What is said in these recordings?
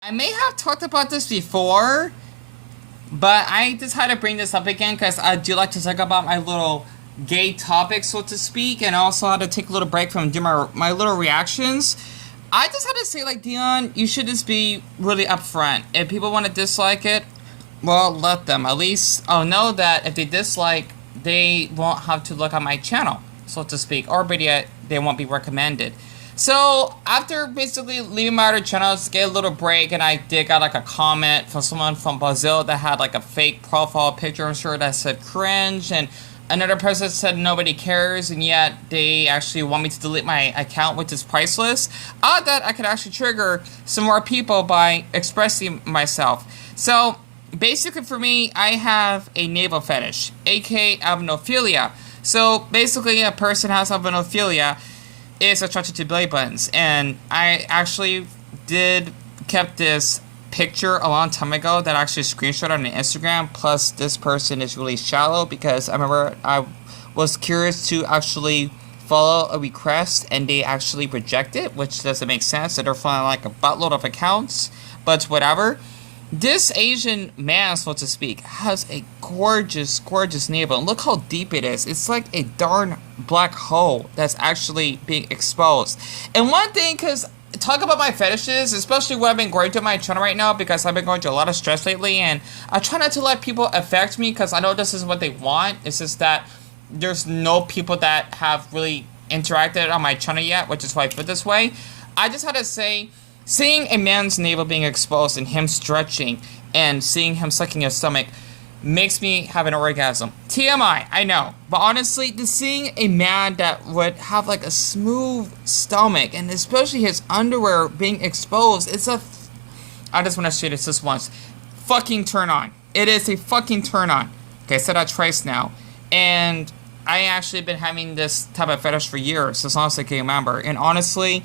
I may have talked about this before, but I just had to bring this up again because I do like to talk about my little gay topic, so to speak, and also had to take a little break from doing my little reactions. I just had to say, like, Deon, you should just be really upfront. If people want to dislike it, well, let them. At least I'll know that if they dislike, they won't have to look at my channel, so to speak, or better yet, they won't be recommended. So after basically leaving my other channels, get a little break, and I did got like a comment from someone from Brazil that had like a fake profile picture, I'm sure, that said cringe, and another person said nobody cares, and yet they actually want me to delete my account, which is priceless. I thought that I could actually trigger some more people by expressing myself. So basically for me, I have a navel fetish, aka Alvinophilia. So basically a person has Alvinophilia is attracted to belly buttons, and I actually did kept this picture a long time ago that I actually screenshot on Instagram. Plus this person is really shallow because I remember I was curious to actually follow a request and they actually reject it, which doesn't make sense. They're following like a buttload of accounts, but whatever. This Asian man, so to speak, has a gorgeous, gorgeous navel. And look how deep it is. It's like a darn black hole that's actually being exposed. And one thing, because talk about my fetishes, especially what I've been going through my channel right now, because I've been going through a lot of stress lately, and I try not to let people affect me, because I know this is what they want. It's just that there's no people that have really interacted on my channel yet, which is why I feel this way. I just had to say, seeing a man's navel being exposed and him stretching and seeing him sucking his stomach makes me have an orgasm. TMI, I know. But honestly, just seeing a man that would have like a smooth stomach and especially his underwear being exposed, I just want to say this once. Fucking turn on. It is a fucking turn on. Okay, I said that twice now. And I actually been having this type of fetish for years, as long as I can remember. And honestly,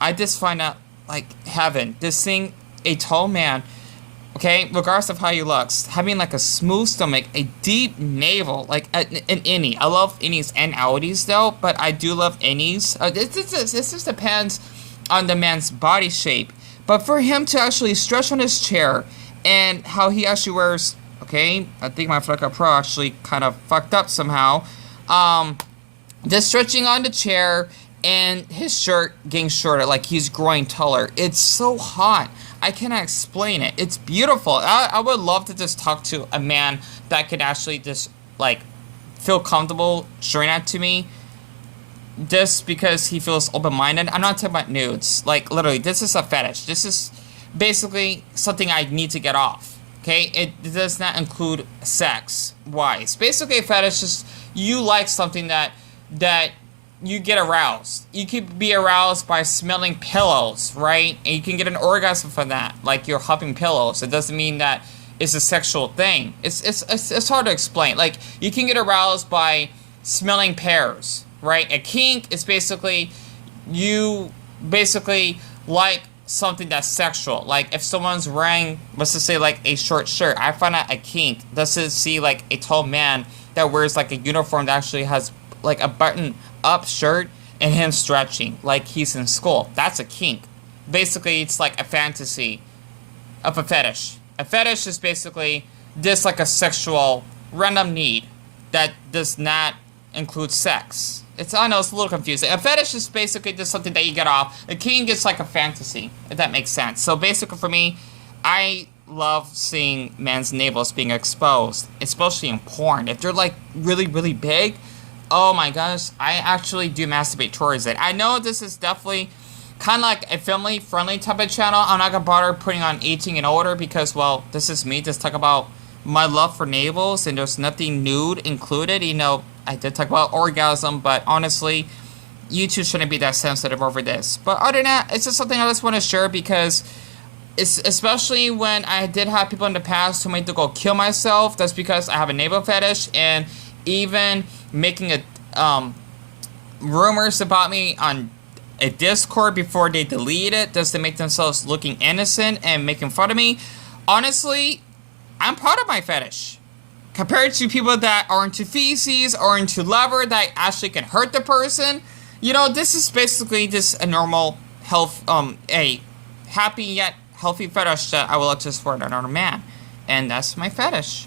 I just find out like heaven. This thing, a tall man, okay, regardless of how he looks, having like a smooth stomach, a deep navel, like an innie. I love innies and outies though, but I do love innies. This just depends on the man's body shape. But for him to actually stretch on his chair and how he actually wears, okay, I think my Fleca Pro actually kind of fucked up somehow. Just stretching on the chair and his shirt getting shorter, like he's growing taller. It's so hot. I cannot explain it. It's beautiful. I would love to just talk to a man that could actually just, like, feel comfortable showing that to me just because he feels open-minded. I'm not talking about nudes. Like, literally, this is a fetish. This is basically something I need to get off. Okay? It does not include sex-wise. Basically, a fetish is you like something that you get aroused. You could be aroused by smelling pillows, right? And you can get an orgasm from that, like you're humping pillows. It doesn't mean that it's a sexual thing. It's hard to explain. Like, you can get aroused by smelling pears, right? A kink is basically, you basically like something that's sexual. Like, if someone's wearing, let's just say, like, a short shirt, I find that a kink. Doesn't see, like, a tall man that wears, like, a uniform that actually has like a button up shirt and him stretching like he's in school. That's a kink. Basically, it's like a fantasy of a fetish. A fetish is basically just like a sexual random need that does not include sex. I know it's a little confusing. A fetish is basically just something that you get off. A kink is like a fantasy, if that makes sense. So basically for me, I love seeing men's navels being exposed, especially in porn. If they're like really, really big, oh my gosh, I actually do masturbate towards it. I know this is definitely kind of like a family-friendly type of channel. I'm not gonna bother putting on 18 and older because, well, this is me just talk about my love for navels and there's nothing nude included. You know, I did talk about orgasm, but honestly, you two shouldn't be that sensitive over this. But other than that, it's just something I just want to share because it's especially when I did have people in the past who made to go kill myself. That's because I have a navel fetish, and even making rumors about me on a Discord before they delete it just to make themselves looking innocent and making fun of me. Honestly, I'm proud of my fetish. Compared to people that are into feces or into leather that actually can hurt the person, you know, this is basically just a normal health, a happy yet healthy fetish that I would like to support another man. And that's my fetish.